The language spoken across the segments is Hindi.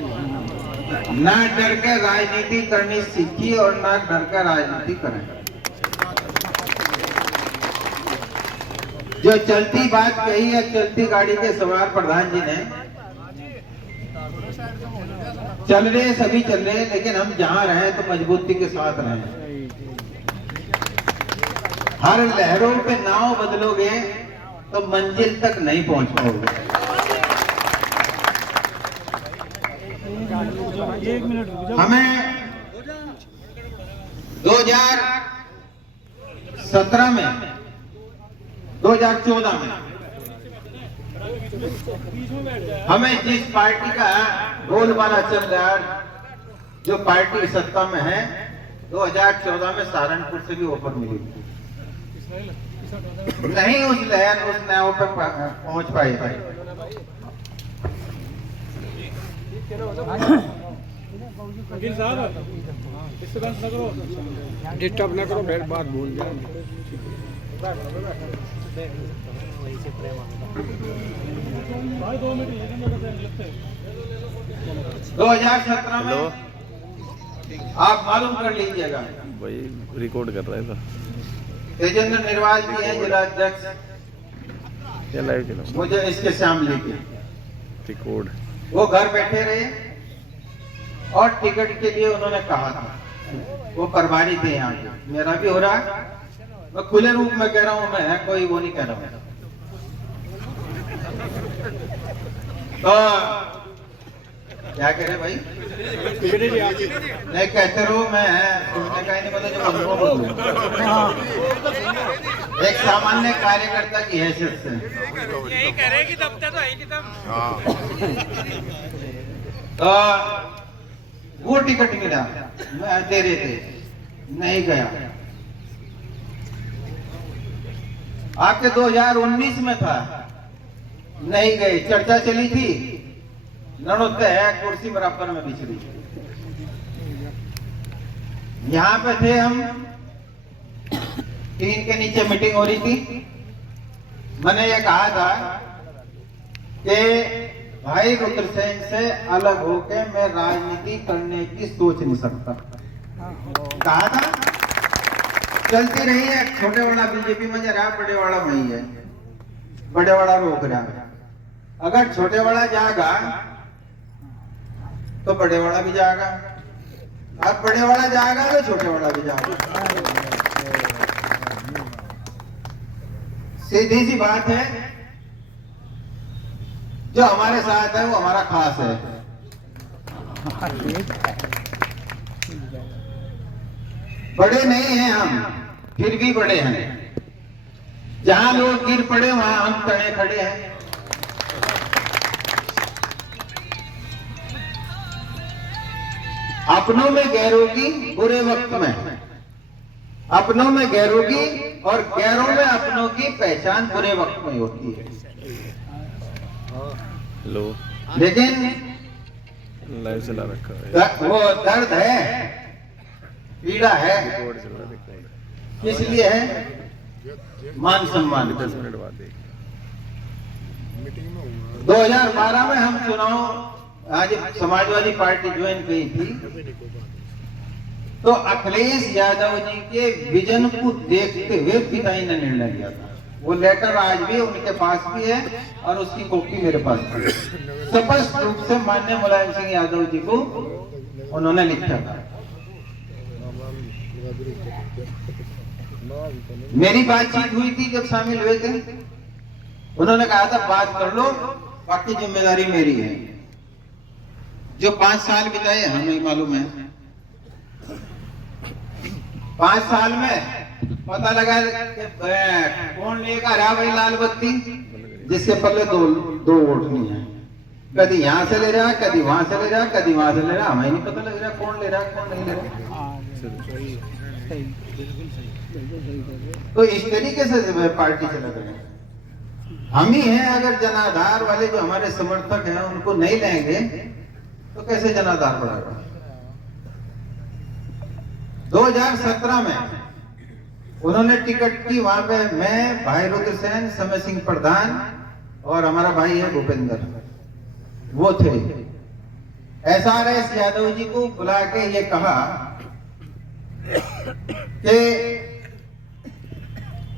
ना डर के राजनीति करनी सीखी और ना डर के राजनीति करें। जो चलती बात कही है चलती गाड़ी के सवार प्रधान जी ने, चल रहे सभी चल रहे, लेकिन हम जहां रहे तो मजबूती के साथ रहें। हर लहरों पे नाव बदलोगे तो मंजिल तक नहीं पहुंच पाओगे। हमें 2017 में 2014 में हमें जिस पार्टी का बोलबाला चल रहा है, जो पार्टी सत्ता में है, 2014 में सहारनपुर से भी ऑफर मिली थी, नहीं उस लहर उस नाव पे पहुंच पाए थे। डिस्टर्ब ना करो, फिर बात भूल जाओ। 2017 में आप मालूम कर लीजिएगा, भाई रिकॉर्ड कर रहा है था। तेजेंद्र निर्वाल जी हैं जिला अध्यक्ष, क्या लाइव चला मुझे इसके शामिल की रिकॉर्ड। वो घर बैठे रहे और टिकट के लिए उन्होंने कहा था, वो प्रभारी थे यहाँ के। मेरा भी हो रहा है, मैं खुले रूप में कह रहा हूँ, मैं कोई वो नहीं कह रहा हूँ। तो क्या कह रहे भाई, नहीं कहते रहो, मैं सुनने का ही नहीं पता, जो एक सामान्य कार्यकर्ता की हैसियत से यही कह रहे कि दबते तो है कि दम। तो वो टिकट मिला, मैं दे रहे थे, नहीं गया। आपके 2019 में था, नहीं गए। चर्चा चली थी, नड़ोते है कुर्सी बराबर में बिछड़ी। यहाँ पे थे हम, टीन के नीचे मीटिंग हो रही थी। मैंने ये कहा था कि भाई रुद्रसेन से अलग होके मैं राजनीति करने की सोच नहीं सकता, कहा था। चलती रही है, छोटे वाला बीजेपी में जा रहा, बड़े वाला वही है, बड़े वाला रोक रहा है। अगर छोटे वाला जाएगा तो बड़े वाला भी जाएगा, अब बड़े वाला जाएगा तो छोटे वाला भी जाएगा। सीधी सी बात है, जो हमारे साथ है वो हमारा खास है। बड़े नहीं हैं हम, फिर भी बड़े हैं। जहां लोग गिर पड़े वहां हम खड़े खड़े हैं। अपनों में गैरों की बुरे वक्त में, अपनों में गैरों की और गैरों में अपनों की पहचान बुरे वक्त में होती है। लो लेकिन लाइव चला रखा है, वो दर्द है, पीड़ा है, रिकॉर्ड चल रहा है, रिकॉर्ड किस लिए है? मान सम्मान। 10 मिनट बाद देख। 2012 में हम चुनाव, आज समाजवादी पार्टी ज्वाइन की थी, तो अखिलेश यादव जी के विजन को देखते हुए पिताजी ने निर्णय लिया था। वो लेटर आज भी उनके पास भी है और उसकी कॉपी मेरे पास भी है। स्पष्ट रूप से माननीय मुलायम सिंह यादव जी को उन्होंने लिखा था। मेरी बातचीत हुई थी जब शामिल हुए थे, उन्होंने कहा था बात कर लो, बाकी जिम्मेदारी मेरी है। जो 5 साल बिताए हमें मालूम है। 5 साल में पता लगा कि कौन लेकर रहा भाई लाल बत्ती, जिसके पल्ले दो वोट नहीं है। कभी यहाँ से ले रहा, कभी वहां से ले रहा, कभी वहां से ले रहा, हमें नहीं पता लग रहा कौन ले रहा कौन नहीं ले रहा। तो इस तरीके से पार्टी चला रहे हैं। हम ही हैं, अगर जनाधार वाले जो हमारे समर्थक हैं उनको नहीं लेंगे तो कैसे जनाधार बढ़ेगा। 2017 में उन्होंने टिकट की, वहां पे मैं, भाई रुद्रसेन, समय सिंह प्रधान और हमारा भाई है भूपेंद्र, वो थे। SRS यादव जी को बुला के ये कहा कि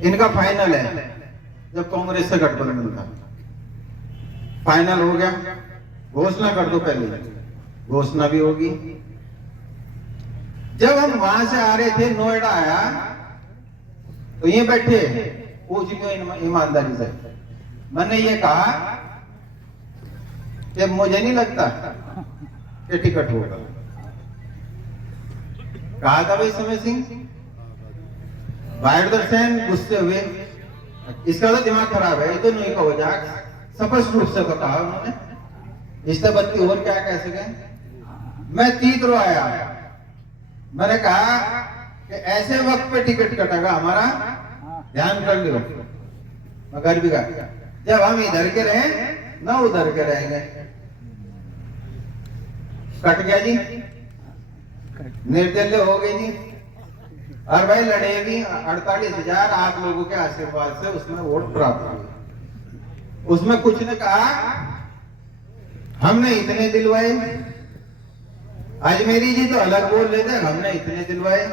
इनका फाइनल है, जब कांग्रेस से गठबंधन था फाइनल हो गया, घोषणा कर दो, पहले घोषणा भी होगी। जब हम वहां से आ रहे थे, नोएडा आया तो ये बैठे पूछ लियो ईमानदारी से, मैंने ये कहा कि मुझे नहीं लगता कि टिकट होगा। कहा था भाई समय सिंह, बायरदर सेन गुस्से हुए, इसका तो दिमाग खराब है, ये तो नहीं कहो जा, स्पष्ट रूप से तो कहा उन्होंने, इससे बत्ती और क्या कह सके। मैं तीतरो आया, मैंने कहा कि ऐसे वक्त पे टिकट कटेगा हमारा, ध्यान कर लो। मगर भी कहा जब हम इधर के रहे ना उधर के रहेंगे। कट गया जी, निर्दलीय हो गई जी, और भाई लड़े भी 48,000 आप लोगों के आशीर्वाद से उसमें वोट प्राप्त हुए। उसमें कुछ ने कहा हमने इतने दिलवाए, अजमेरी जी तो अलग बोल रहे थे हमने इतने दिलवाए,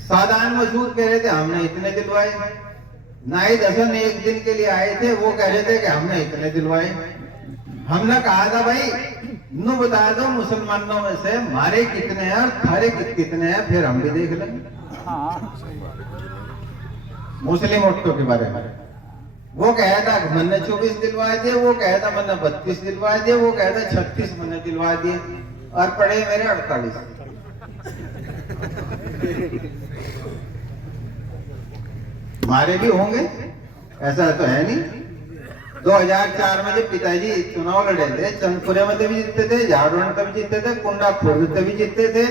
सादान मजदूर कह रहे थे हमने इतने दिलवाए, नाहिद हसन एक दिन के लिए आए थे, वो कह रहे थे कि हमने इतने दिलवाए। हमने कहा था भाई नु बता दो मुसलमानों में से हमारे कितने हैं और थारे कितने हैं, फिर हम भी देख लेंगे। मुस्लिम वोटों के बारे में वो कहा था मैंने 24 दिलवाए थे, वो कहा था मैंने 32 दिलवाए थे, वो कहा था 36 मैंने दिलवा दिए, और पड़े मेरे 48। हमारे भी होंगे, ऐसा तो है नहीं। 2004 में जब पिताजी चुनाव लड़े थे, चंदपुरे में भी जीतते थे, झारखंड में भी जीतते थे, कुंडा खुर्द से भी जीतते थे,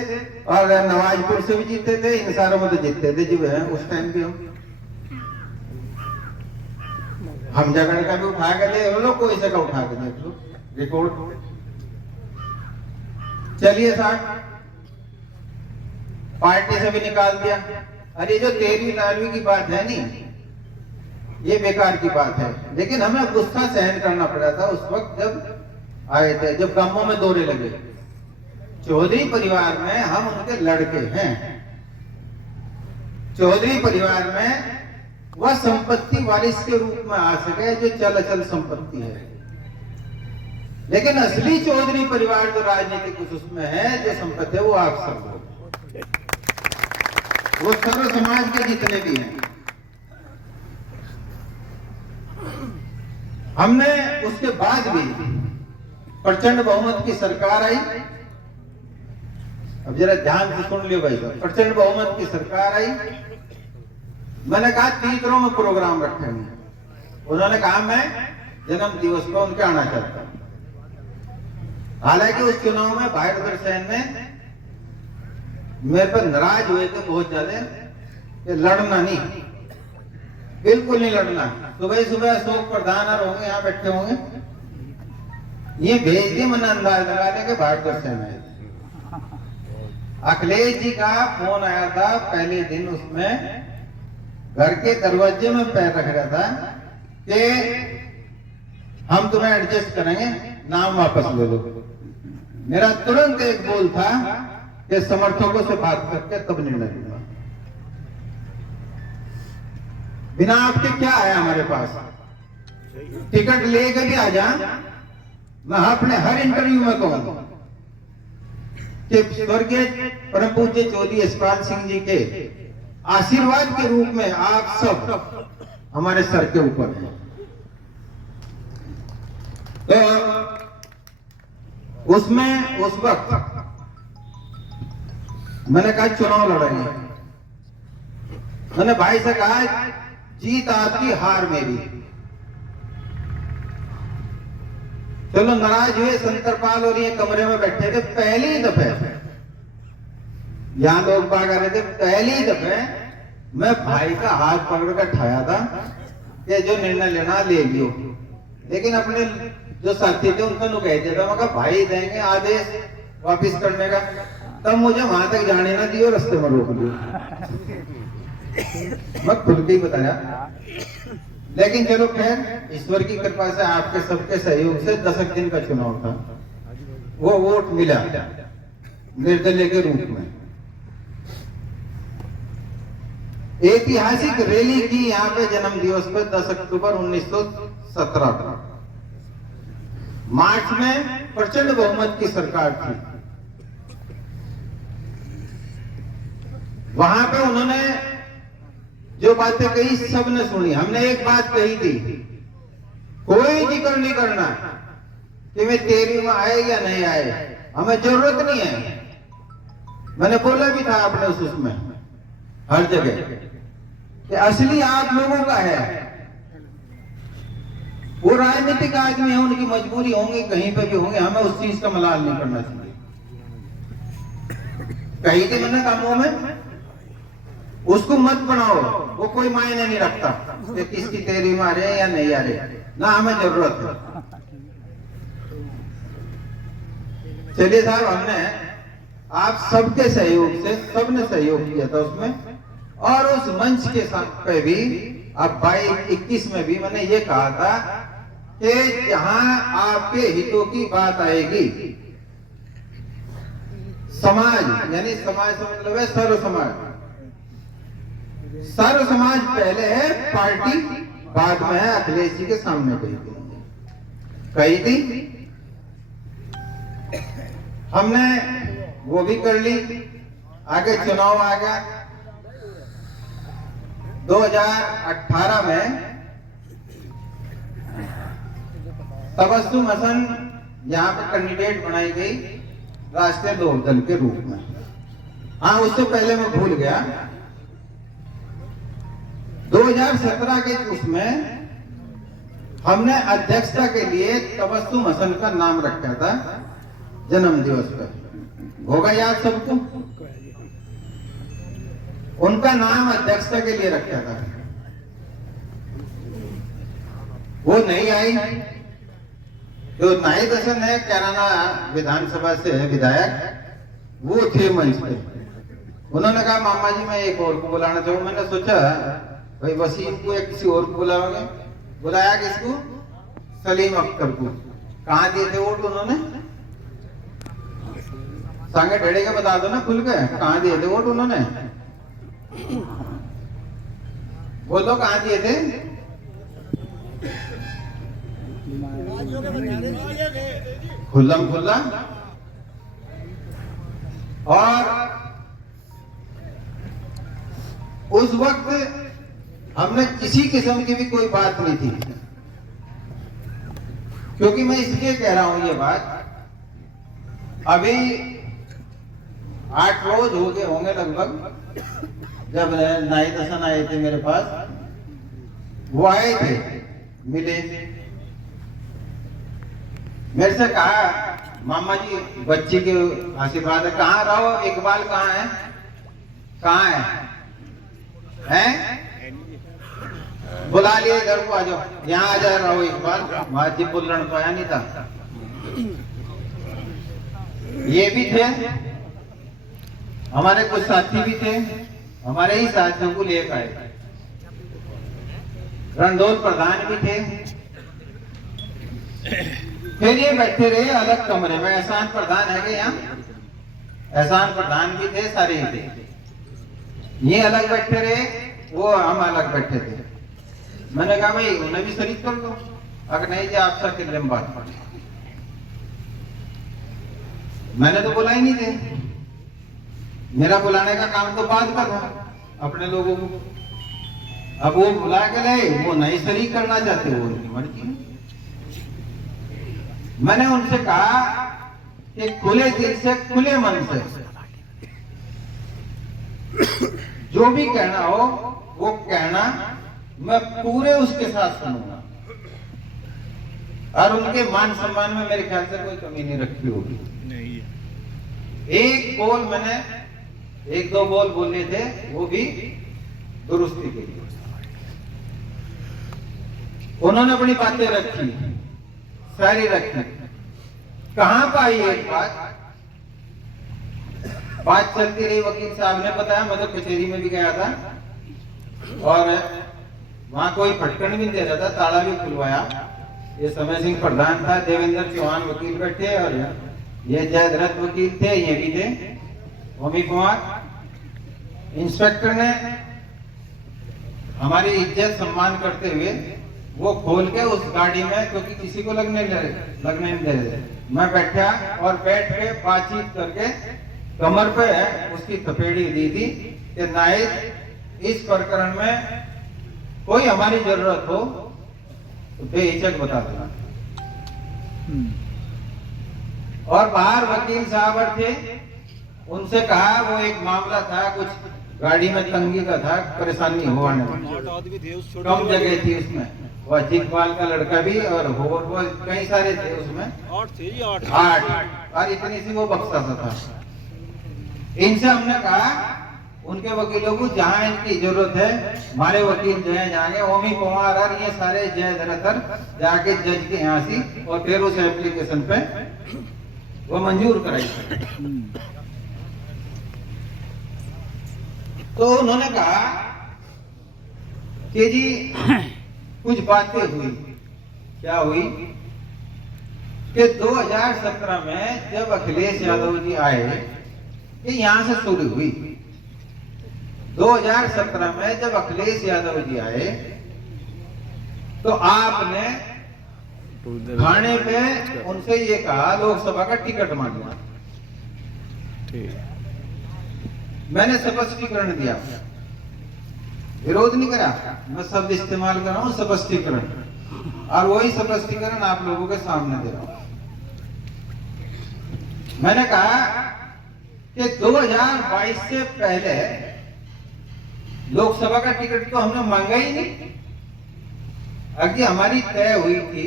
और नवाजपुर से भी जीतते थे, इन सारों में तो जीतते थे जी। उस टाइम भी हम जगह का भी उठा के देख लो, कोई से का उठा के देख लो रिकॉर्ड। चलिए साहब, पार्टी से भी निकाल दिया। अरे जो 13वीं 12वीं की बात है नहीं, ये बेकार की बात है, लेकिन हमें गुस्सा सहन करना पड़ा था उस वक्त जब आए थे, जब गांवों में दौरे लगे। चौधरी परिवार में हम उनके लड़के हैं, चौधरी परिवार में वह संपत्ति वारिस के रूप में आ सके जो चल अचल संपत्ति है, लेकिन असली चौधरी परिवार जो राजनीतिक उसमें है, जो संपत्ति है, वो आप सब लोग, वो सर्व समाज के जितने भी हैं। हमने उसके बाद भी प्रचंड बहुमत की सरकार आई। अब जरा ध्यान से सुन लियो भाई साहब, प्रचंड बहुमत की सरकार आई। मैंने कहा तीतरों में प्रोग्राम रखेंगे, उन्होंने कहा मैं जन्म दिवस पर उनके आना चाहता हूं। हालांकि उस चुनाव में भाईदर सेन ने मेरे पर नाराज हुए थे बहुत ज्यादा, कि लड़ना नहीं, बिल्कुल नहीं लड़ना। सुबह सुबह अशोक प्रधान और होंगे यहाँ बैठे होंगे, ये भेज दिए, मैंने अंदाज लगा लिया कि भाईदर सेन आए। अखिलेश जी का फोन आया था पहले दिन, उसमें घर के दरवाजे में पैर रख रहा था कि हम तुम्हें एडजस्ट करेंगे, नाम वापस ले लो। मेरा तुरंत एक बोल था कि समर्थकों से बात करके तब निर्णय लूंगा। बिना आपके क्या आया हमारे पास, टिकट लेके भी आ जा। मैं अपने हर इंटरव्यू में कहूंगा कि स्वर्गीय परम पूज्य चौधरी यशपाल सिंह जी के आशीर्वाद के रूप में आप सब हमारे सर के ऊपर हैं। तो उसमें उस वक्त मैंने कहा चुनाव लड़ेंगे। मैंने भाई से कहा जीत आपकी हार मेरी। चलो नाराज हुए, शंकरपाल और ये कमरे में बैठे थे, पहली दफे यहां लोग बाग आ रहे थे, पहली दफे मैं भाई का हाथ पकड़ कर ठाया था कि जो निर्णय लेना ले लियो। लेकिन अपने जो साथी थे उनको नु कह दिया था, मैं कहा भाई देंगे आदेश वापिस करने का। तब मुझे वहां तक जाने ना दियो, रास्ते में रोक दियो। मैं खुल के ही बताया। लेकिन चलो खैर, ईश्वर की कृपा से आपके सबके सहयोग से 10 दिन का चुनाव था। वो वोट मिला निर्दलीय के रूप में। ऐतिहासिक रैली की यहाँ पे जन्म दिवस पे 10 अक्टूबर 1917 को। मार्च में प्रचंड बहुमत की सरकार थी। वहां पे उन्होंने जो बातें कही सबने सुनी। हमने एक बात कही थी, कोई जिक्र नहीं करना कि वे 13 में आए या नहीं आए, हमें जरूरत नहीं है। मैंने बोला भी था आपने उसमें हर जगह कि असली आप लोगों का है। वो राजनीतिक आदमी है, उनकी मजबूरी होंगी, कहीं पे भी होंगे, हमें उस चीज का मलाल नहीं करना चाहिए। कही थी मैंने कामों में, उसको मत बनाओ, वो कोई मायने नहीं रखता कि किसकी 13 में आ रहे या नहीं आ रहे, ना हमें जरूरत है। चलिए साहब, हमने आप सबके सहयोग से, सबने सहयोग किया था उसमें, और उस मंच के साथ पे भी अब 22-21 में भी मैंने ये कहा था कि जहां आपके हितों की बात आएगी, समाज यानी समाज से मतलब है सर्व समाज। सर्व समाज पहले है, पार्टी बाद में है। अखिलेश जी के सामने कही थी, हमने वो भी कर ली। आगे चुनाव आ गया 2018 में। तबस्सुम हसन यहाँ पे कैंडिडेट बनाई गई राष्ट्रीय लोक दल के रूप में। हाँ, उससे पहले मैं भूल गया, 2017 के उसमें हमने अध्यक्षता के लिए तबस्सुम हसन का नाम रखा था जन्म दिवस पर। होगा याद सबको? उनका नाम अध्यक्षता के लिए रखा था। वो नहीं आई। जो नाहिद हसन है, कैराना विधानसभा से है विधायक, वो थे मंच पे। उन्होंने कहा मामा जी मैं एक और को बुलाना चाहूँ। मैंने सोचा भाई वसीम को या किसी और को बुलाओगे। बुलाया किसको? सलीम अख्तर को। कहाँ दिए थे वोट उन्होंने? सांगे ढेड़े के बता दो ना खुल के, कहाँ दिए थे वोट उन्होंने? बोलो कहाँ दिए थे? खुल्लम खुल्ला। और उस वक्त हमने किसी किस्म की भी कोई बात नहीं थी, क्योंकि मैं इसलिए कह रहा हूं ये बात, अभी 8 रोज हो गए होंगे लगभग जब नाहिद हसन आए थे मेरे पास। वो आए थे, मिले, मेरे से कहा मामा जी बच्ची के आशीर्वाद है, कहाँ रहो, इकबाल कहाँ है? कहाँ है? बुला लिए इधर को, आ जाओ, यहाँ आ जा रहो इकबाल। माजी बुलरण तो आया नहीं था। ये भी थे, हमारे कुछ साथी भी थे, हमारे ही साथियों को लेकर आए। रणधौर प्रधान भी थे। फिर ये बैठे रहे अलग कमरे में। एहसान प्रधान है यहाँ, एहसान प्रधान भी थे, सारे ही थे। ये अलग बैठे रहे, वो हम अलग बैठे थे। मैंने कहा भाई उन्हें भी शरीक कर दो। अगर नहीं जी आपसे किले में बात, मैंने तो बुला ही नहीं थे। मेरा बुलाने का काम तो बाद का था अपने लोगों को। अब वो बुला के लाए, वो नहीं शरीक करना चाहते, वो उनकी मर्जी। मैंने उनसे कहा कि खुले दिल से, खुले मन से जो भी कहना हो वो कहना, मैं पूरे उसके साथ सुनूंगा। और उनके मान सम्मान में मेरे ख्याल से कोई कमी नहीं रखी होगी। एक बोल मैंने, 1-2 बोल बोले थे, वो भी दुरुस्ती के लिए। उन्होंने अपनी बातें रखी, सारी रखी। कहां पाई एक बात चलती रही। वकील साहब ने बताया, मैं तो कचहरी में भी गया था और वहां कोई फटकन भी दे रहा था, ताला भी खुलवाया। ये समय सिंह प्रधान था, देवेंद्र चौहान वकील बैठे और ये जयद्रथ वकील थे, ये भी थे ओमी कुमार। इंस्पेक्टर ने हमारी इज्जत सम्मान करते हुए वो खोल के उस गाड़ी में, क्योंकि किसी को लगने नहीं दे रहे, मैं बैठा और बैठ के बातचीत करके कमर पे उसकी थपेड़ी दी थी कि नायक इस प्रकरण में कोई हमारी जरूरत हो तो बेहिचक बता देना। और बाहर वकील साहब थे, उनसे कहा वो एक मामला था, कुछ गाड़ी में तंगी का था, परेशानी होने कम जगह थी उसमें, वो अजीकपाल का लड़का भी और वो कई सारे थे उसमें, 8 और इतनी सी वो बक्सा सा था। इनसे हमने कहा उनके वकीलों को जहां इनकी जरूरत है, हमारे वकील जो है जाएंगे, ओमी कुमार और ये सारे जयद्रथ जाके जज के यहाँ से और फिर उस एप्लीकेशन पे वो मंजूर कराई। तो उन्होंने कहा कि जी कुछ बातें हुई। क्या हुई कि 2017 में जब अखिलेश यादव जी आए, कि यहां से शुरू हुई। 2017 में जब अखिलेश यादव जी आए तो आपने थाने पे उनसे ये कहा लोकसभा का टिकट मांगना। ठीक, मैंने स्पष्टीकरण दिया, विरोध नहीं करा, मैं शब्द इस्तेमाल कर रहा हूं स्पष्टीकरण, और वही स्पष्टीकरण आप लोगों के सामने दे रहा हूं। मैंने कहा कि 2022 से पहले लोकसभा का टिकट तो हमने मांगा ही नहीं। अगर हमारी तय हुई थी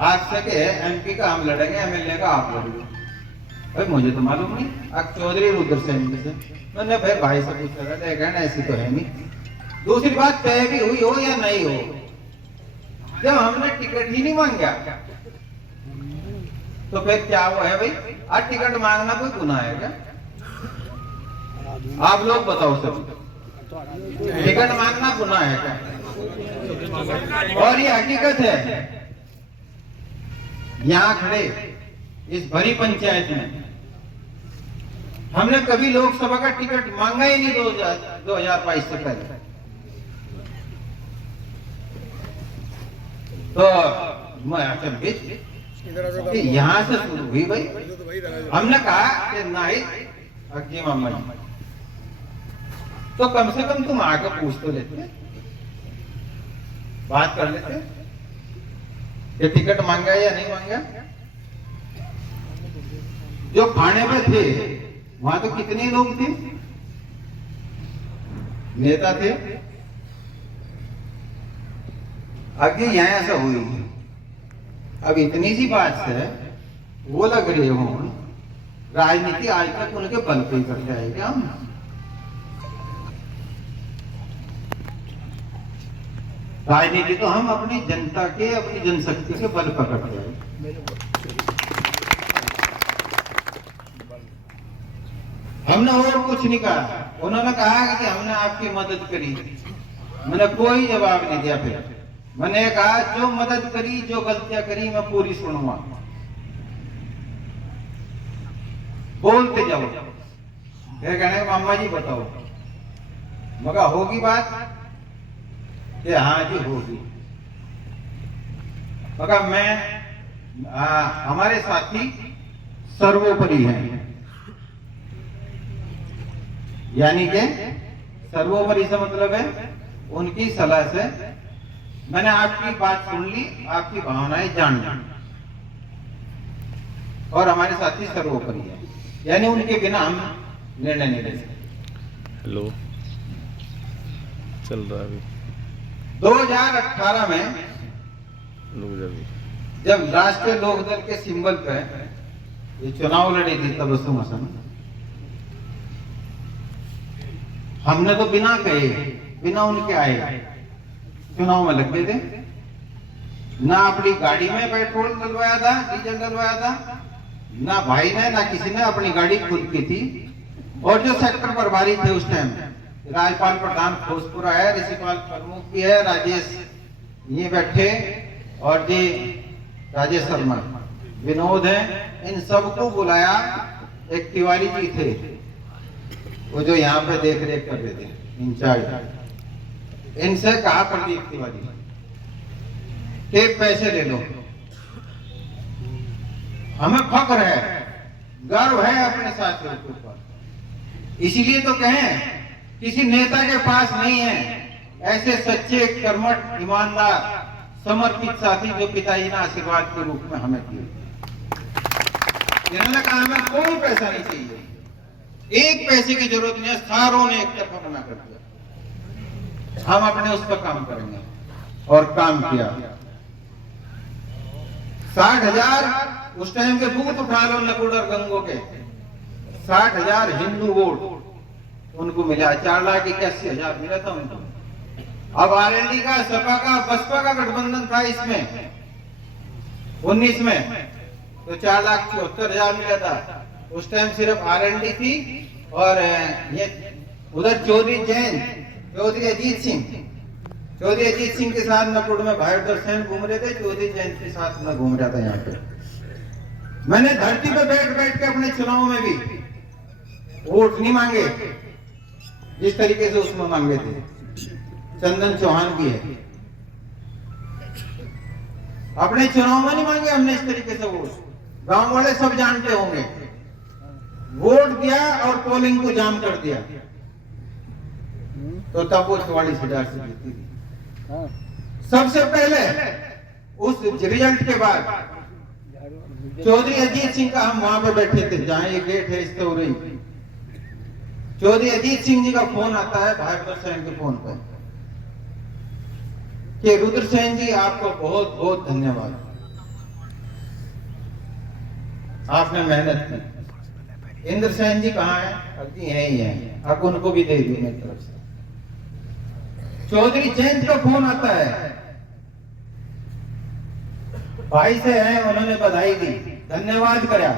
आज से के एमपी का हम लड़ेंगे, एमएलए का आप लड़ेंगे। भाई मुझे तो मालूम नहीं, अब चौधरी रुद्र सेन से मैंने भाई से पूछा था, देखा ऐसी तो है नहीं। दूसरी बात, तय भी हुई हो या नहीं हो, जब हमने टिकट ही नहीं मांगा तो फिर क्या वो है भाई? आज टिकट मांगना कोई गुनाह है क्या? आप लोग बताओ सब, टिकट मांगना गुनाह है क्या? और ये हकीकत है, यहां खड़े इस भरी पंचायत में हमने कभी लोकसभा का टिकट मांगा ही नहीं 2022 से पहले। तो मैं यहां से शुरू हुई भाई। हमने कहा कि नाहिद अक्की मामा जी, तो कम से कम तुम आके पूछ तो लेते, बात कर लेते ये टिकट मांगा या नहीं मांगा। जो खाने पे थे वहां तो कितने लोग थे, नेता थे। आगे यहाँ ऐसा हुई, अब इतनी सी बात से वो लग रहे हो राजनीति आज तक उनके बल पे ही करते आए क्या हम? राजनीति तो हम अपनी जनता के, अपनी जनशक्ति के बल पर करते आए। हमने और कुछ नहीं कहा। उन्होंने कहा कि हमने आपकी मदद करी, मैंने कोई जवाब नहीं दिया। फिर मैंने कहा जो मदद करी, जो गलतियां करी मैं पूरी सुनूंगा, बोलते जाओ। फिर कहने मामा जी बताओ, मगर होगी बात कि हाँ जी होगी। मगर मैं हमारे साथी सर्वोपरि हैं, यानी कि सर्वोपरि से मतलब है उनकी सलाह से मैंने आपकी बात सुन ली, आपकी भावनाएं जान ली, और हमारे साथी सर्वोपरि है, यानी उनके बिना हम निर्णय नहीं ले सकते। हेलो, चल रहा है 2018 में अभी जब राष्ट्रीय लोकदल के सिंबल पे ये चुनाव लड़ी थी तबस्सुम हसन, हमने तो बिना कहे, बिना उनके आए चुनाव में लग गए थे। ना अपनी गाड़ी में पेट्रोल डलवाया था, डीजल डलवाया था, ना भाई ने ना किसी ने, अपनी गाड़ी खुद की थी। और जो सेक्टर प्रभारी थे उस टाइम, राज्यपाल प्रधान खोजपुरा है, ऋषिपाल प्रमुख भी है, राजेश ये बैठे, और जी राजेश शर्मा, विनोद है, इन सबको बुलाया। एक तिवारी जी थे, वो जो यहाँ पे देख रेख कर रहे थे, इंचार्ज। इनसे कहा प्रदीप तिवारी के पैसे ले लो, हमें फक्र है, गर्व है अपने साथियों के ऊपर। इसीलिए तो कहें किसी नेता के पास नहीं है ऐसे सच्चे, कर्मठ, ईमानदार, समर्पित साथी जो पिताजी ने आशीर्वाद के रूप में हमें दिए। इन्होंने कहा हमें कोई पैसा नहीं चाहिए, एक पैसे की जरूरत नहीं है। सारों ने एक तरफा मना कर दिया, हम अपने उस पर काम करेंगे, और काम किया। 60,000 उस टाइम के बूथ उठा लो नकुड़ और गंगो के, 60,000 हिंदू वोट उनको मिला। 4,81,000 मिला था उनको। अब आरएलडी का, सपा का, बसपा का गठबंधन था इसमें 19 में, तो 4,74,000 मिला था। उस टाइम सिर्फ आरएलडी थी, और ये उधर चौधरी जैन, चौधरी अजीत सिंह के साथ नकुड़ में भाई दर्शन घूम रहे थे, चौधरी जैन के साथ मैं घूम रहा था यहाँ पे। मैंने धरती पे बैठ बैठ के अपने चुनाव में भी वोट नहीं मांगे जिस तरीके से उसमें मांगे थे। चंदन चौहान की है, अपने चुनाव में नहीं मांगे हमने इस तरीके से वोट। गांव वाले सब जानते होंगे, वोट दिया और पोलिंग को जाम कर दिया, तो तब वो 44,000 से जीती थी। सबसे पहले उस रिजल्ट के बाद चौधरी अजीत सिंह का, हम वहां पे बैठे थे जहां ये गेट है इस तौरी, चौधरी अजीत सिंह जी का फोन आता है भाई सेन के फोन पर कि रुद्र सेन जी आपको बहुत बहुत धन्यवाद, आपने मेहनत की। इंद्र सेन जी कहाँ है? अभी यही है, अब उनको भी दे दिए मेरी तरफ से। चौधरी जयंत का फोन आता है, भाई से है, उन्होंने बधाई दी, धन्यवाद करा,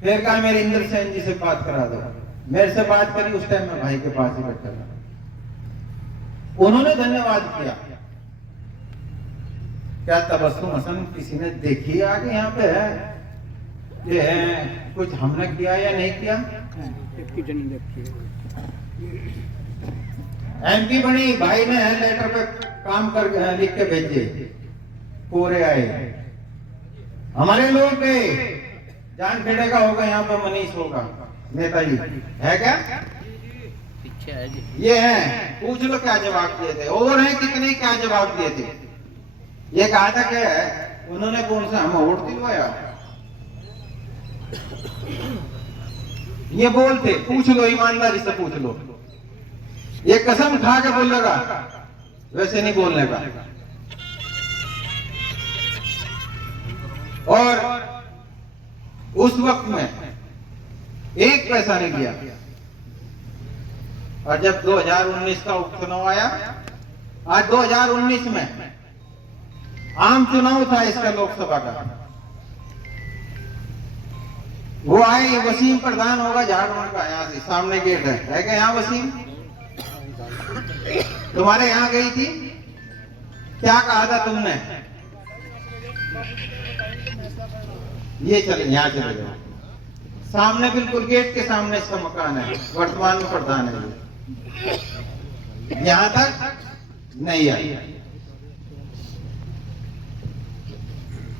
फिर कहा मेरे इंद्र सेन जी से बात करा दो। मेरे से बात करी, उस टाइम मैं भाई के पास ही बैठा था, उन्होंने धन्यवाद किया। क्या तबस्सुम हसन किसी ने देखी आगे यहाँ पे है, ये है कुछ हमने किया या नहीं किया? एमपी बनी, भाई ने लेटर पे काम कर लिख के भेजे, पूरे आए। हमारे लोग के जान खेड़े का होगा, यहाँ पे मनीष होगा, नेताजी है क्या? ये है, पूछ लो क्या जवाब दिए थे, और है कितने क्या जवाब दिए थे। ये कहा था क्या है, उन्होंने कौन सा हम वोट दिलवाया, ये बोलते, पूछ लो ईमानदारी से पूछ लो। ये कसम खा के बोलेगा, वैसे नहीं बोलने का। और उस वक्त में एक पैसा नहीं दिया। और जब 2019 का उपचुनाव आया, आज 2019 में आम चुनाव था इसका, लोकसभा का, वो आए, वसीम प्रधान होगा झारखंड का, यहाँ से सामने गेट है क्या यहाँ वसीम? तुम्हारे यहाँ गई थी, क्या कहा था तुमने? ये चले, यहाँ चले जाओ, सामने बिल्कुल गेट के सामने इसका मकान है, वर्तमान में प्रधान है। यहाँ तक नहीं आई,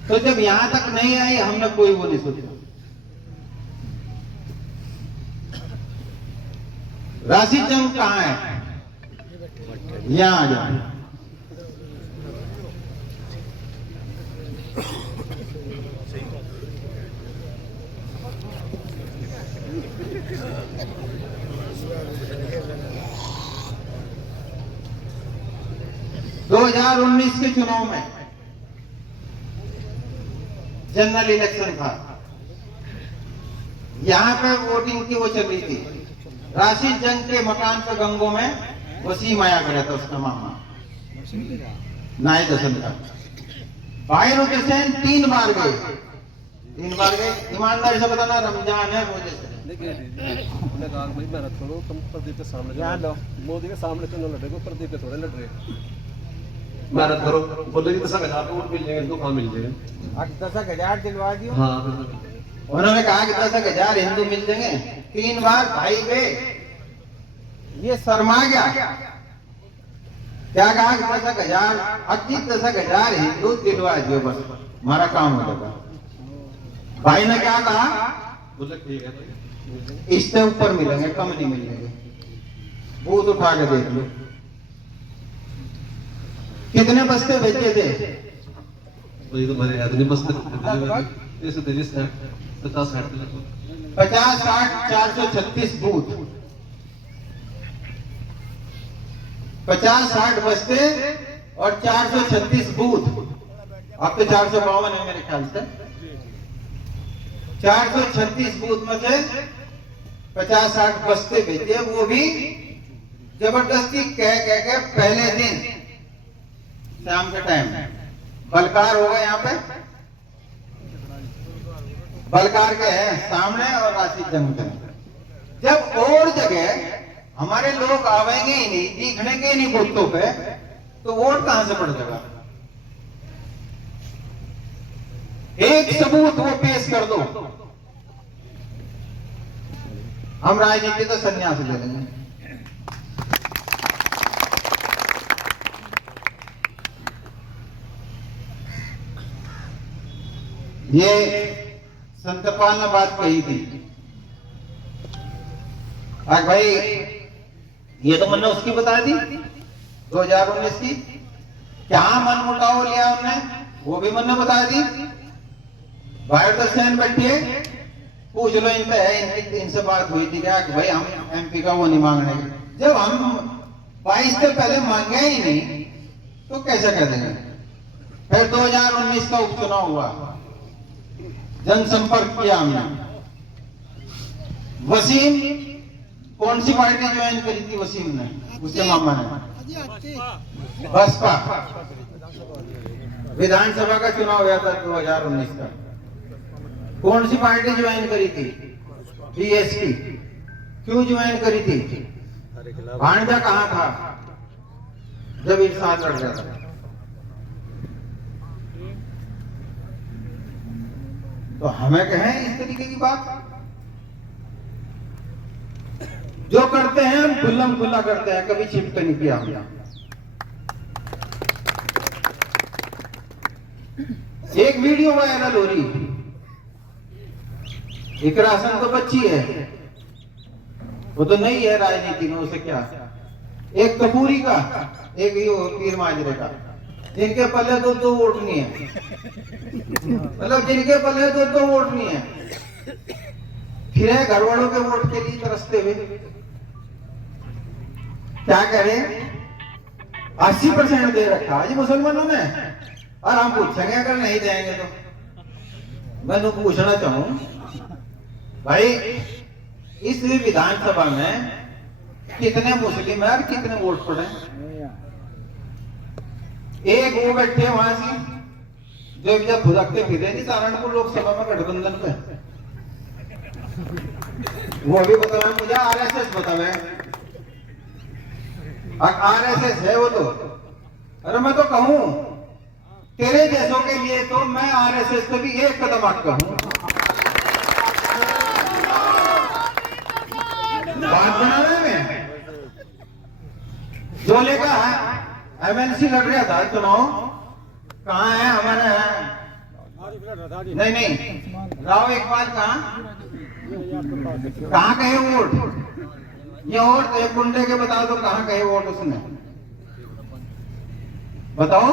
तो जब यहां तक नहीं आई, हमने कोई वो नहीं सोचा। राशि जंग कहाँ है? यहां आ जाओ। दो 2019 के चुनाव में जनरल इलेक्शन था, यहाँ पे वोटिंग की वो चल रही थी। राशिद जंग के मकान पे गंगों में वसीम आया गया था, उसका मामा नायद हसन का। भाई रुद्र सेन 3 बार गए, ईमानदारी से बताना, रमजान है मुझे से। प्रदीप के सामने, मोदी के सामने तो न लड़े, प्रदीप के थोड़े लड़ रहे। मेहनत करो। बोले कि 10,000 वोट मिल जाएंगे, तो कहाँ मिल जाएंगे? 10,000 दिलवा दियो। हाँ उन्होंने कहा कि 10,000 हिंदू मिल जाएंगे। 3 बार भाई गए, ये शर्मा गया। क्या कहा कि 10,000 अच्छी 10,000 हिंदू दिलवा दियो, बस हमारा काम हो जाएगा। भाई ने क्या कहा? बोले ठीक है, इससे ऊपर मिलेंगे, कम नहीं मिलेंगे। बूथ उठा के देख लो कितने बस्ते भेजे थे। वही तो मेरे याद नहीं, बस 50-60 436 बूथ, 50-60 बस्ते और 436 बूथ। अब तो 452 है मेरे ख्याल से। 436 बूथ में से 50-60 बस्ते भेजे, वो भी जबरदस्ती कह के पहले दिन शाम के टाइम बलकार होगा। यहाँ पे बलकार के है सामने और राशि जंग में। जब और जगह हमारे लोग आवेंगे ही नहीं, दिखने के नहीं बूथों पे, तो वोट कहां से पड़ जाएगा? एक सबूत वो पेश कर दो, हम राजनीति तो संन्यास ले लेंगे। ये संतपाल ने बात कही थी। आज भाई ये तो मैंने उसकी बता दी 2019 की, क्या मन मुटाव लिया उन्होंने वो भी मैंने बता दी। बाहर तो सहन बैठिए, पूछ लो इनसे है, इनसे बात हुई थी क्या कि भाई हम एमपी का वो नहीं मांगने। जब हम 22 से पहले मांगे ही नहीं तो कैसे कह देंगे? फिर 2019 का उपचुनाव हुआ, जनसंपर्क किया हमने। वसीम कौन सी पार्टी ज्वाइन करी थी? वसीम ने, उसके मामा ने बसपा। विधानसभा का चुनाव हुआ था 2019 का, कौन सी पार्टी ज्वाइन करी थी? बीएसपी। क्यों ज्वाइन करी थी? भांजा कहां था जब इरशाद लड़ रहा था? तो हमें कहें इस तरीके की बात? जो करते हैं हम खुल्लम खुल्ला करते हैं, कभी छिपते नहीं किया हमने। एक वीडियो वायरल हो रही, इकरा हसन तो बच्ची है, वो तो नहीं है राजनीति में, उसे क्या। एक कपूरी का, एक पीर माजरे का, जिनके पल्ले दो वोट नहीं है, मतलब जिनके पल्ले दो वोट नहीं है, फिर है घर वालों के वोट के लिए तरसते हुए। क्या करें? 80% दे रखा आज मुसलमानों ने, और हम पूछेंगे अगर नहीं देंगे तो। मैं तो पूछना चाहूं भाई, इस विधानसभा में कितने मुस्लिम है और कितने वोट पड़े? एक वो बैठे वहां से जो जब भुदकते फिरे नहीं सहारनपुर लोकसभा में गठबंधन पे, वो भी बतावे मुझे, आरएसएस बतावे, आरएसएस है वो तो। अरे मैं तो कहूं तेरे जैसों के लिए तो मैं आरएसएस से भी एक कदम आगे हूं। बात बनाने में जो लेगा एमएनसी लड़ रहा था चुनाव, कहाँ है हमारा है? नहीं राव इकबाल कहाँ कहे वोट? ये वोट एक गुंडे के बताओ तो कहाँ कहे वोट उसने? बताओ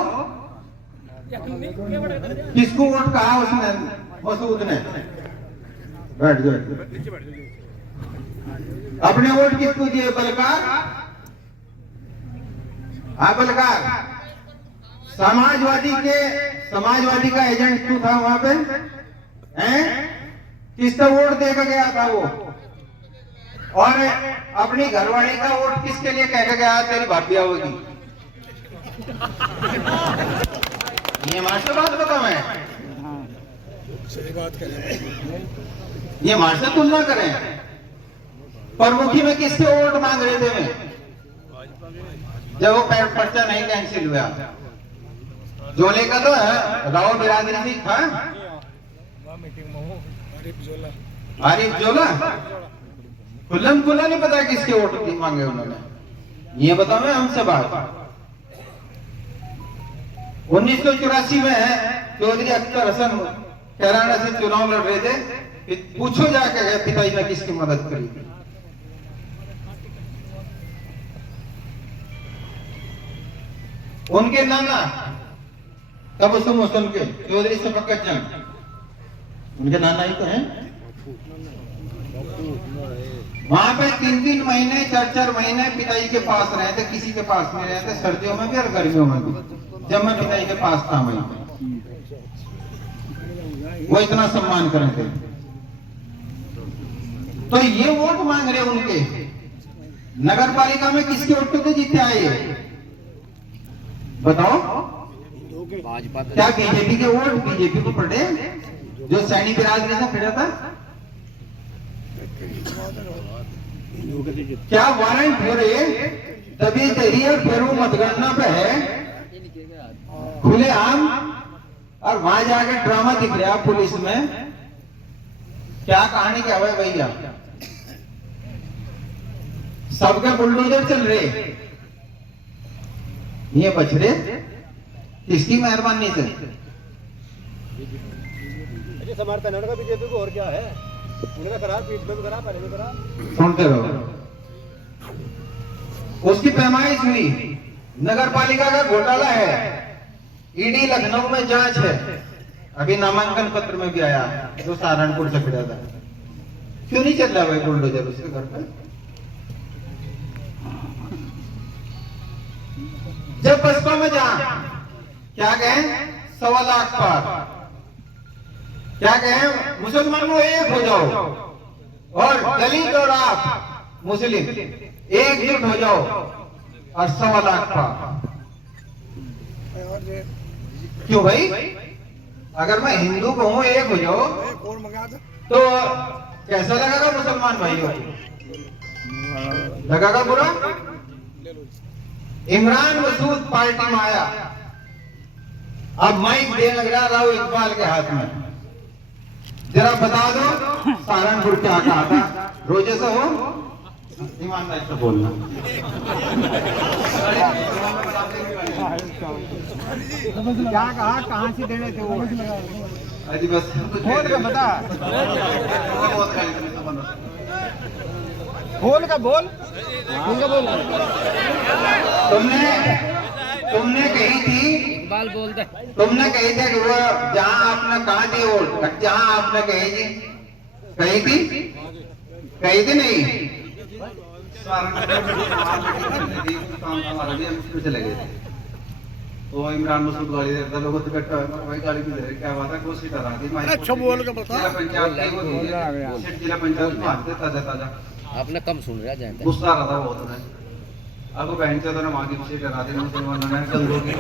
किसको वोट कहा उसने? मसूद ने। बैठ जाओ। अपने वोट किसको दिए? बलकार। हाँ बलकार। समाजवादी का एजेंट क्यों था वहां पे? हैं? किसका वोट देकर गया था वो? और अपनी घरवाली का वोट किसके लिए कह के गया? तेरी भाभी होगी। ये मास्टर बात बताओ, मैं सही बात करें, ये मास्टर तुलना करें। प्रमुखी में किससे वोट मांग रहे थे मैं जब वो पर्चा नहीं कैंसिल हुआ? जोले का तो है राव बिरादरी से था। आरिफ जोला खुल्लम खुल्ला नहीं पता किसके वोट मांगे उन्होंने, ये बताओ हमसे बात। 1984 में चौधरी अख्तर हसन कैराना से चुनाव लड़ रहे थे, पूछो जाके पिताजी ने किसकी मदद करी। उनके नाना तब उसको मुस्लिम के चौधरी से फकत जंग, उनके नाना ही तो हैं। वहां पे 3-3 महीने 4-4 महीने पिताजी के पास रहे थे, किसी के पास नहीं रहे थे, सर्दियों में भी और गर्मियों में भी। जब मैं पिताजी के पास था वहीं पे वो इतना सम्मान कर रहे थे। तो ये वोट मांग रहे उनके, नगर पालिका में किसके वोट पे जीते आए बताओ? क्या बीजेपी के वोट बीजेपी को पड़े? जो सैनी बिरादरी से खड़ा था, क्या वारंट हो रहे तभी तेरी और फेरू मतगणना पे है खुले आम, और वहां जाके ड्रामा दिख रहा पुलिस में। क्या कहानी क्या है भैया? सबके बुलडोजर चल रहे, ये बच रहे किसकी मेहरबानी से? समर्थन उनका बीजेपी को, और क्या है उनका करा, पीठ पे भी करा, पहले भी करा। सुनते रहो। उसकी पैमाइश हुई, नगर पालिका का घोटाला है, ईडी लखनऊ में जांच है, अभी नामांकन पत्र में भी आया जो सहारनपुर से खड़ा था। क्यों नहीं चल रहा भाई बुलडोजर उसके घर पे? जब बसपा में जा क्या कहें 1.25 लाख पार, क्या कहें मुसलमानों एक हो जाओ, और दलित और आप मुस्लिम एकजुट हो जाओ, और 1.25 लाख पार। क्यों भाई? अगर मैं हिंदू को हूं एक हो जाओ तो कैसा लगेगा मुसलमान भाइयों? लगेगा बुरा? इमरान मसूद पार्टी में आया, अब माइक देने लग रहा राव इकबाल के हाथ में। जरा बता दो सहारनपुर क्या कहा था? रोजे से हो, ईमानदारी से बोलना। क्या कहा, कहाँ से देने थे वो? अजी बस खोल के बता, खोल का बोल, खोल का बोल। तुमने कही थी, बाल बोलते तुमने कही थी कि वो जहां आपने कहा थी वोट, जहां आपने कही थी, कही थी नहीं? हमारा भी हम शुरू से लगे थे, तो इमरान मसूद गाड़ी देता लोगों से बैठा है भाई, गाड़ी भी दे क्या बात है, वो सीट हरा दी। अच्छा बोल के बता। जिला पंचायत में आते ताजा आपने कम सुन रहा जाए गुस्सा रहा था बहुत है। अब बहन से तो वहां की सीट हरा दी मुसलमानों ने, गंगो की,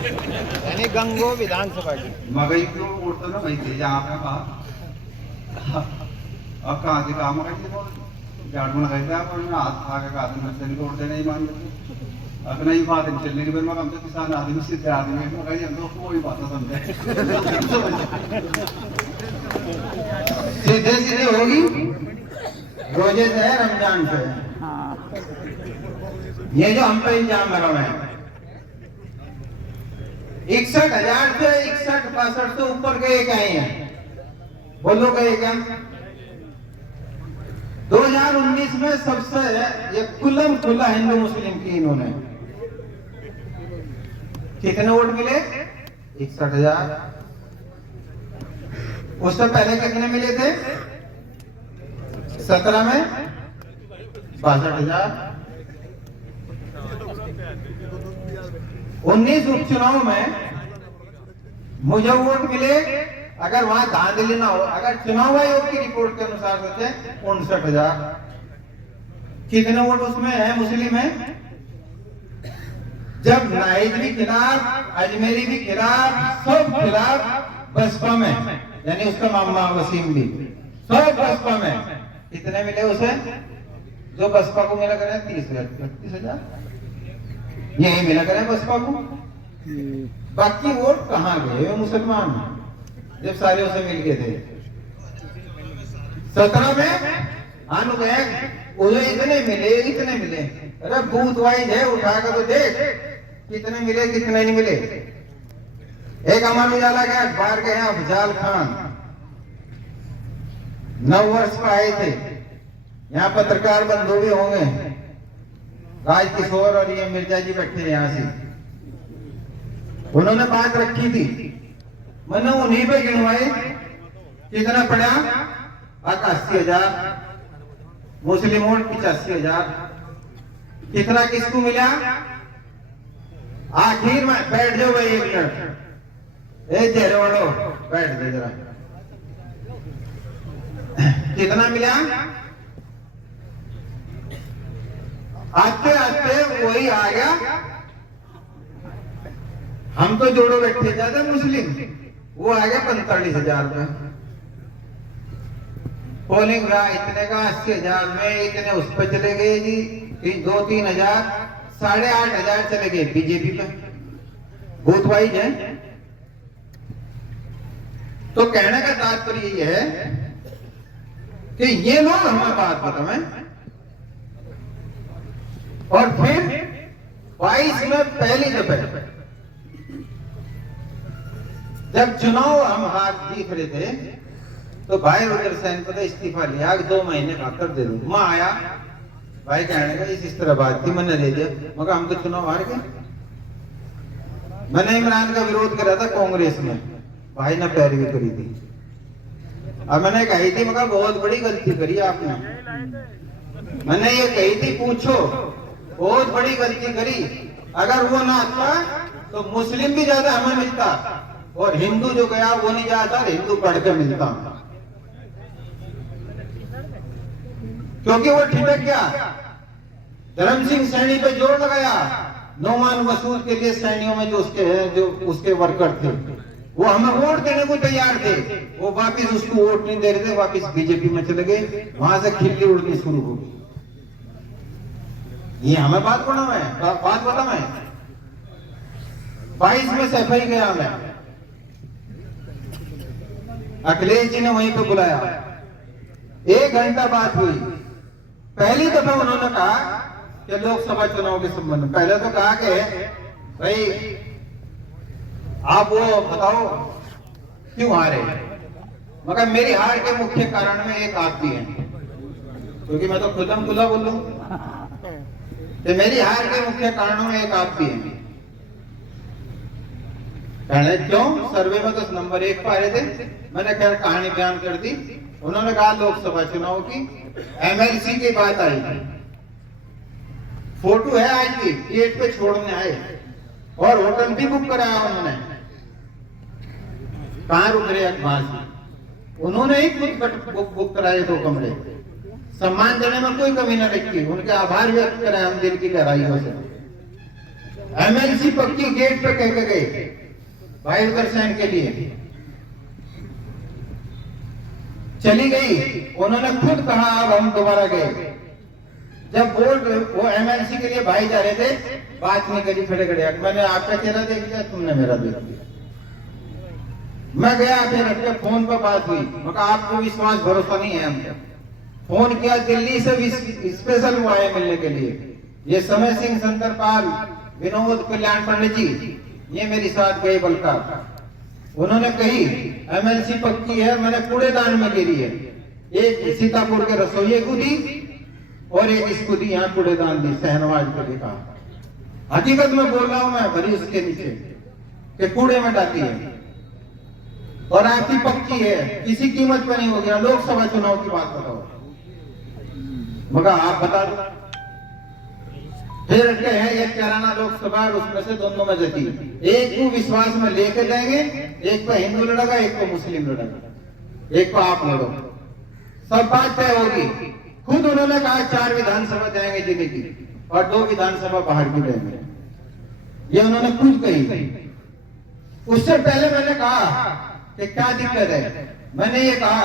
यानी गंगो विधानसभा की मगई को वोट तो ना वही थी जहाँ पे कहा। अब कहाँ से काम झाड़ में लगाई था, हाथ आगे का आदमी से वोट देने ही मान लेते। अब नहीं बात चलने की, मैं तो किसान आदमी सीधे आदमी हम तो कोई बात समझे सीधे सीधे होगी। रोजे से है, रमजान से है, ये जो हम पे इल्जाम लगा हुआ है। 61,000 से 61-62 से ऊपर गए कहीं हैं, बोलो गए क्या? 2019 में सबसे ये खुल्लम खुल्ला हिंदू मुस्लिम की इन्होंने कितने वोट मिले? 61,000। उससे पहले कितने मिले थे? 17 में 62,000। 19 उपचुनाव में मुझे वोट मिले, अगर वहां धांधली ना हो, अगर चुनाव आयोग की रिपोर्ट के अनुसार होते 59,000। कितने वोट उसमें है मुस्लिम है? जब नाइज भी खिलाफ, अजमेरी भी खिलाफ, सब खिलाफ बसपा में, यानी उसका मामा वसीम भी सब बसपा में। कितने मिले उसे? जो बसपा को मिला करे 30,000 यही मिला करे बसपा को। बाकी वोट कहाँ गए वे मुसलमान जब सारे उसे मिल गए थे? 17 में आनु गए, उन्हें इतने मिले। अरे बूथ वाइज है, उठा कर तो देख कितने मिले कितने नहीं मिले। एक अमर उजाला के अखबार के हैं अफजाल खान, 9 वर्ष का आए थे। यहाँ पत्रकार बंधु भी होंगे, राज किशोर और ये मिर्जा जी बैठे यहाँ से। उन्होंने बात रखी थी, मैंने उन्हीं पे गिनवाए। कितना पड़ा? 81,000, मुस्लिम वोट 85,000। कितना किसको मिला? आखिर में बैठ जाओ भाई, 1 मिनट, ए चेहरे वालों बैठ दे जरा। कितना मिला? आते आते वही आ गया। हम तो जोड़ो बैठे ज्यादा मुस्लिम, वो आ गया 45,000 में। पोलिंग रहा इतने का, 80,000 में इतने उस पर चले गए जी, 2-3 हजार, 8,500 चले गए बीजेपी पे। बूथ वाइज है। तो कहने का तात्पर्य ये है कि ये लोग हमें बात बताएं और फिर 22 में पहली दफे जब चुनाव हम हार जीत रहे थे तो भाई रुद्रसेन को तो इस्तीफा लिया, 2 महीने खातर दे दूं। मैं आया, भाई कहने का इस तरह बात थी, मैंने दे दिया। मगर हम तो चुनाव हार गए। मैंने इमरान का विरोध करा था कांग्रेस में, भाई ने पैरवी करी थी। अब मैंने कही थी, मगर बहुत बड़ी गलती करी आपने। मैंने ये कही थी, पूछो, बहुत बड़ी गलती करी। अगर वो ना आता तो मुस्लिम भी ज्यादा हमें मिलता और हिंदू जो गया वो नहीं जाता, हिंदू बढ़ के मिलता। क्योंकि वो ठिठक गया। धर्म सिंह सैनी पे जोर लगाया, नौमान वसूल के लिए सैनियों में जो उसके वर्कर थे, वो हमें वोट देने को तैयार थे। वो वापिस उसको वोट नहीं दे रहे थे, वापिस बीजेपी में चले गए। वहां से खिल्ली उड़नी शुरू हो गई। ये हमें बात बता मैं 22 में सफाई गया मैं, अखिलेश जी ने वहीं पे बुलाया। 1 घंटा बात हुई। पहली दफा उन्होंने कहा कि लोकसभा चुनाव के संबंध में, पहले तो कहा कि भाई आप वो बताओ क्यों हारे। मगर मेरी हार के मुख्य कारण में एक आप भी हैं, क्योंकि मैं तो खुदम खुला बोलूं कि मेरी हार के मुख्य कारणों में एक आप भी हैं। पहले क्यों? सर्वे में तो नंबर 1 पर आ रहे थे। मैंने खैर कहानी बयान कर दी। उन्होंने कहा लोकसभा चुनाव की एमएलसी की बात आई थी। फोटो है आज भी, गेट पे छोड़ने आए और होटल भी बुक कराया उन्होंने। कहां रुक रहे अखबार से, उन्होंने ही खुद बुक कराए 2 कमरे। सम्मान देने में कोई कमी न रखी, उनके आभार व्यक्त कराया हम दिल की गहराइयों से। एमएलसी पक्की गेट पे कह के गए भाई रुद्रसेन के लिए। चली गई, उन्होंने खुद कहा अब हम दोबारा गए। जब वो एमएलसी के लिए भाई जा रहे थे, बात नहीं करी, खड़े खड़े। मैंने आपका चेहरा देख लिया, तुमने मेरा देख लिया। मैं गया, फिर फोन पर बात हुई। मगर आपको विश्वास भरोसा नहीं है हमने। फोन किया दिल्ली से स्पेशल वो आए मिलने के लिए। ये समय सिंह संतरपाल, विनोद कल्याण पंडित जी, ये मेरे साथ गए बलका। उन्होंने कही एमएलसी पक्की है, मैंने कूड़ेदान में गिरी है। एक सीतापुर के रसोइये को दी और एक इसको दी, यहाँ कूड़ेदान दी, शहनवाज को भी कहा। हकीकत में बोल रहा हूं मैं, भरी उसके नीचे कि कूड़े में डाली है और आपकी पक्की है, किसी कीमत पर नहीं हो गया। लोकसभा चुनाव की बात बताओ, मगर आप बता दो। फिर है एक कराना लोकसभा, उसमें से दोनों में जती। एक को विश्वास में लेके जाएंगे, एक को हिंदू लड़ेगा, एक को मुस्लिम लड़ेगा, एक को आप लड़ो, सब बात तय होगी। खुद उन्होंने कहा 4 विधानसभा जाएंगे जिले की और 2 विधानसभा बाहर की जाएंगे, ये उन्होंने खुद कही। उससे पहले मैंने कहा कि क्या दिक्कत है। मैंने ये कहा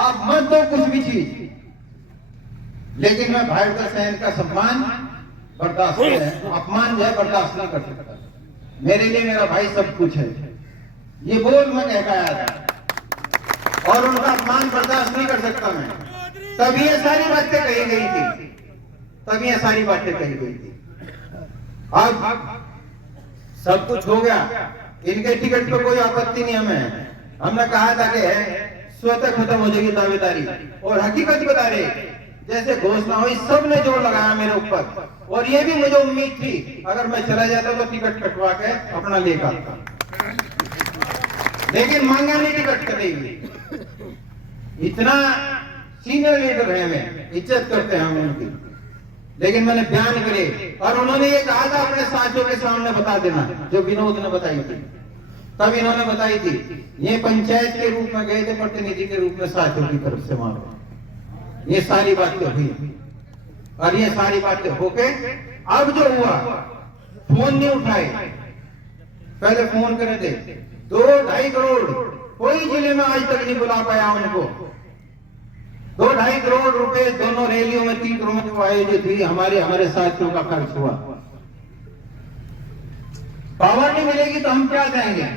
आप मत दो कुछ भी चीज, लेकिन मैं भाई रुद्रसेन का सम्मान बर्दाश्त है, अपमान जो है बर्दाश्त नहीं कर सकता। मेरे लिए मेरा भाई सब कुछ है, ये बोल मैं कह के आया था और उनका अपमान बर्दाश्त नहीं कर सकता मैं। तभी ये सारी बातें कही गई थी, तभी ये सारी बातें कही गई थी। अब सब कुछ हो गया, इनके टिकट पे कोई आपत्ति नहीं हमें। हमने कहा था कि स्वतः खत्म हो जाएगी दावेदारी, और हकीकत बता रहे जैसे घोषणा हुई सबने जोर लगाया मेरे ऊपर, और ये भी मुझे उम्मीद थी अगर मैं चला जाता तो टिकट कटवा के अपना लेकर आता, लेकिन मांगा नहीं टिकट कटेगी। इतना सीनियर लीडर है, मैं इज्जत करते हैं हम उनकी, लेकिन मैंने बयान करे और उन्होंने ये कहा था अपने साथियों के सामने बता देना, जो विनोद ने बताई थी। तब इन्होंने बताई थी, ये पंचायत के रूप में गए थे, प्रतिनिधि के रूप में साथियों की तरफ से मांगे। ये सारी बातें हुई और ये सारी बातें होके अब जो हुआ, फोन नहीं उठाए, पहले फोन करे थे 2-2.5 करोड़, कोई जिले में आज तक नहीं बुला पाया उनको। 2-2.5 करोड़ रुपए दोनों रैलियों में 3 करोड़ जो आयोजित हुई, हमारे साथियों का खर्च हुआ। पावर नहीं मिलेगी तो हम क्या देंगे,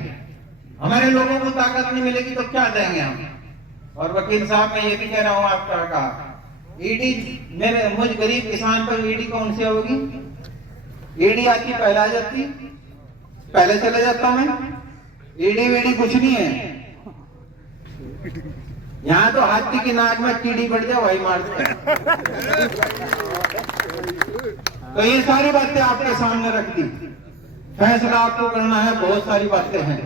हमारे लोगों को ताकत नहीं मिलेगी तो क्या देंगे हम। और वकील साहब मैं ये भी कह रहा हूं आपका का ईडी, मेरे मुझ गरीब किसान पर ईडी कौन सी होगी? ईडी आती पहले आ जाती, पहले चला जाता मैं। ईडी वीडी कुछ नहीं है, यहाँ तो हाथी की नाक में कीड़ी पड़ जाए वही मारते हैं। तो ये सारी बातें आपके सामने रख दी, फैसला आपको करना है, बहुत सारी बातें हैं।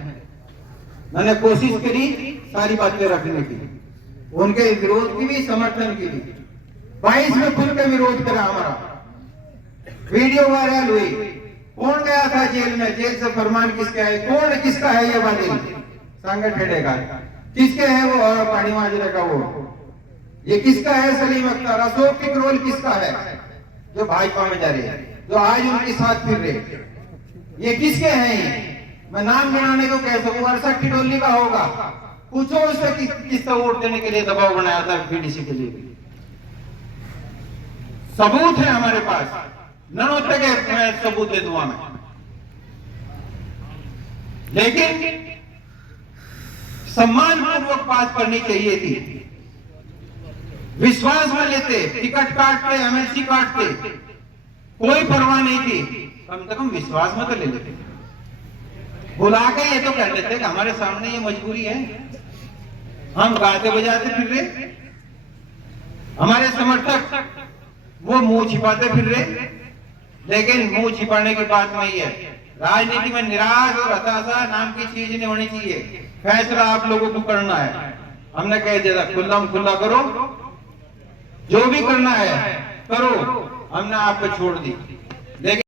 मैंने कोशिश करी सारी बातें रखने की, उनके विरोध की भी, समर्थन की भी। 22 में खुल के विरोध करा हमारा, वीडियो वायरल हुई, कौन गया था जेल में, जेल से फरमान किसके है, कौन किसका है ये बात, संगठन का किसके है वो, और पानी माजरे का वो, ये किसका है, सलीम अख्तर, अशोक टिकरोल किसका है, जो भाजपा में जा रहे हैं, जो आज उनके साथ फिर रहे, ये किसके हैं? ये मैं नाम गिनाने को कह सकूं, अरशद टिटोली का होगा, पूछो उससे किसका वोट देने के लिए दबाव बनाया था पीडीसी के लिए। सबूत है हमारे पास, ननोते के मैं सबूत दे दूंगा मैं। लेकिन सम्मान पूर्वक बात करनी चाहिए थी, विश्वास में लेते, टिकट काटते, एमएलसी काटते, कोई परवाह नहीं थी, कम से कम विश्वास में तो ले लेते। बुला के ये तो कह देते कि हमारे सामने ये मजबूरी है, हम गाते बजाते फिर रहे, हमारे समर्थक वो मुंह छिपाते फिर रहे। लेकिन मुंह छिपाने की बात नहीं है, राजनीति में निराश और हताशा नाम की चीज नहीं होनी चाहिए। फैसला आप लोगों को करना है, हमने कह दिया खुला खुला करो, जो भी करना है करो, हमने आप पे छोड़ दी। लेकिन